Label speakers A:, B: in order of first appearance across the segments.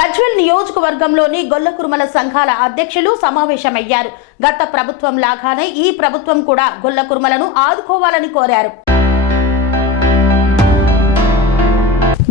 A: గజ్వెల్ నియోజకవర్గంలోని గొల్లకురుమల సంఘాల అధ్యక్షులు సమావేశమయ్యారు. గత ప్రభుత్వం లాగానే ఈ ప్రభుత్వం కూడా గొల్లకురుమలను ఆదుకోవాలని కోరారు.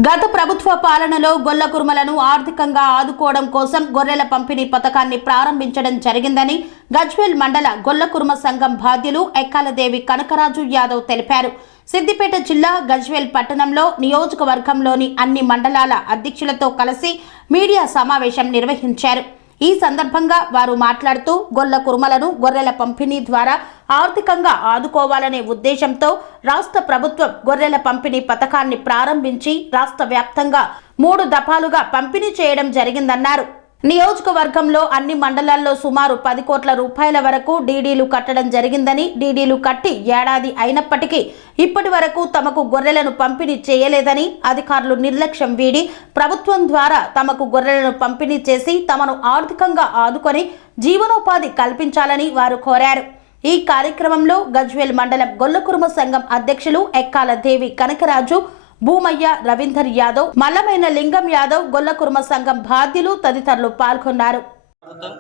A: గత ప్రభుత్వ పాలనలో గొల్లకురుమలను ఆర్థికంగా ఆదుకోవడం కోసం గొర్రెల పంపిణీ పథకాన్ని ప్రారంభించడం జరిగిందని గజ్వేల్ మండల గొల్లకురుమ సంఘం బాధ్యులు ఎక్కాలదేవి కనకరాజు యాదవ్ తెలిపారు. సిద్దిపేట జిల్లా గజ్వేల్ పట్టణంలో నియోజకవర్గంలోని అన్ని మండలాల అధ్యక్షులతో కలిసి మీడియా సమావేశం నిర్వహించారు. ఈ సందర్భంగా వారు మాట్లాడుతూ గొల్ల కురుమలను గొర్రెల పంపిణీ ద్వారా ఆర్థికంగా ఆదుకోవాలనే ఉద్దేశంతో రాష్ట్ర ప్రభుత్వం గొర్రెల పంపిణీ పథకాన్ని ప్రారంభించి రాష్ట్ర వ్యాప్తంగా మూడు దఫాలుగా పంపిణీ చేయడం జరిగిందన్నారు. నియోజకవర్గంలో అన్ని మండలాల్లో సుమారు పది కోట్ల రూపాయల వరకు డీడీలు కట్టడం జరిగిందని డీడీలు కట్టి ఏడాది అయినప్పటికీ ఇప్పటి వరకు తమకు గొర్రెలను పంపిణీ చేయలేదని అధికారులు నిర్లక్ష్యం వీడి ప్రభుత్వం ద్వారా తమకు గొర్రెలను పంపిణీ చేసి తమను ఆర్థికంగా ఆదుకొని జీవనోపాధి కల్పించాలని వారు కోరారు. ఈ కార్యక్రమంలో గజ్వేల్ మండలం గొల్లకురుమ సంఘం అధ్యక్షులు ఎక్కాల దేవి కనకరాజు భూమయ్య రవీందర్ యాదవ్ మల్లమైన లింగం యాదవ్ గొల్లకురుమ సంఘం బాధ్యులు తదితరులు పాల్గొన్నారు.
B: ప్రభుత్వం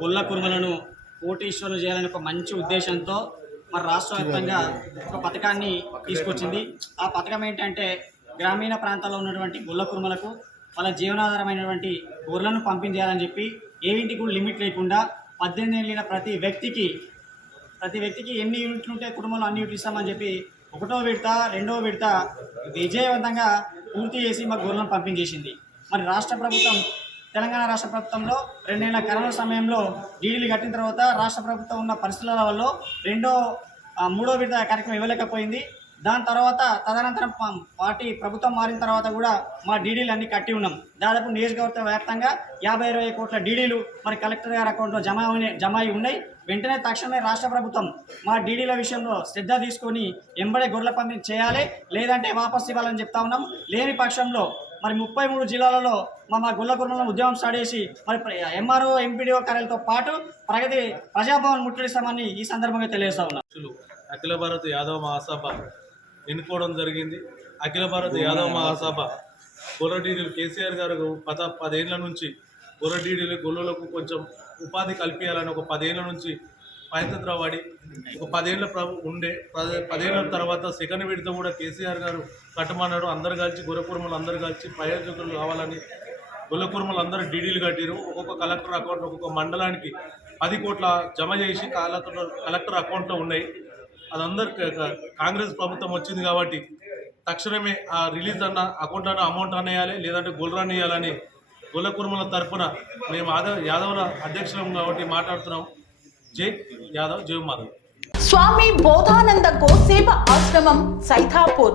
B: గొల్ల కోటీశ్వరులు చేయాలని ఒక మంచి ఉద్దేశంతో మన రాష్ట్ర వ్యాప్తంగా ఒక పథకాన్ని తీసుకొచ్చింది. ఆ పథకం ఏంటంటే గ్రామీణ ప్రాంతాల్లో ఉన్నటువంటి గొల్ల కురుమలకు వాళ్ళ జీవనాధారమైనటువంటి గొర్రెలను పంపిణీ చేయాలని చెప్పి ఏవింటి కూడా లిమిట్ లేకుండా పద్దెనిమిది ఏళ్ళ ప్రతి వ్యక్తికి ప్రతి వ్యక్తికి ఎన్ని యూనిట్లు ఉంటే కుటుంబంలో అన్ని యూనిట్లు ఇస్తామని చెప్పి ఒకటో విడత రెండో విడత విజయవంతంగా పూర్తి చేసి మా గొర్రెలను పంపించేసింది. మరి రాష్ట్ర ప్రభుత్వం తెలంగాణ రాష్ట్ర ప్రభుత్వంలో రెండేళ్ళ కరోనా సమయంలో డీడీలు కట్టిన తర్వాత రాష్ట్ర ప్రభుత్వం ఉన్న పరిస్థితుల వల్ల రెండో మూడో విడత కార్యక్రమం ఇవ్వలేకపోయింది. దాని తర్వాత తదనంతరం పార్టీ ప్రభుత్వం మారిన తర్వాత కూడా మా డీడీలు అన్ని కట్టి ఉన్నాం. దాదాపు నియోజకవర్గ వ్యాప్తంగా యాభై ఇరవై కోట్ల డీడీలు మరి కలెక్టర్ గారి అకౌంట్లో జమ జమ అయి ఉన్నాయి. వెంటనే తక్షణమే రాష్ట్ర ప్రభుత్వం మా డీడీల విషయంలో శ్రద్ధ తీసుకొని ఎంబడే గొర్రెల పంపిణీ చేయాలి లేదంటే వాపస్ ఇవ్వాలని చెప్తా ఉన్నాం. లేని పక్షంలో మరి ముప్పై మూడు జిల్లాలలో మా మా గుల్ల కుర్మలను ఉద్యమం స్టార్ట్ చేసి మరి ఎంఆర్ఓ ఎంపీడీఓ కార్యాలతో పాటు ప్రగతి ప్రజాభవన్ ముట్టడిస్తామని ఈ సందర్భంగా తెలియజేస్తా ఉన్నాం.
C: అఖిల భారత యాదవ మహాసభ ఎన్నుకోవడం జరిగింది. అఖిల భారత యాదవ మహాసభ గొర్రెడీడీలు కేసీఆర్ గారు గత పదేళ్ళ నుంచి గొర్రెడీడీలు గొల్లులకు కొంచెం ఉపాధి కల్పించాలని ఒక పదేళ్ళ నుంచి పడి ఒక పదేళ్ళ ప్రభు ఉండే పదే పదేళ్ళ తర్వాత సెకండ్ విడత కూడా కేసీఆర్ గారు కట్టమన్నాడు అందరు కలిసి గొర్రెకుర్మలు అందరు కలిసి ప్రయోజకులు కావాలని గొల్లకుర్మలు అందరూ డీడీలు కట్టిరు ఒక్కొక్క కలెక్టర్ అకౌంట్ ఒక్కొక్క మండలానికి పది కోట్ల జమ చేసి కలెక్టర్ కలెక్టర్ అకౌంట్లో ఉన్నాయి. అదందరు కాంగ్రెస్ ప్రభుత్వం వచ్చింది కాబట్టి తక్షణమే ఆ రిలీజ్ అన్న అకౌంట్ అన్న అమౌంట్ అనేయాలి లేదంటే గొల్రాన్ని వేయాలని గొల్ల కుర్మల తరఫున మేము ఆదవ యాదవుల అధ్యక్షులం కాబట్టి మాట్లాడుతున్నాం. జై యాదవ్ జై మాధవ్
A: స్వామి బోధానంద గోసేవ ఆశ్రమం సైథాపూర్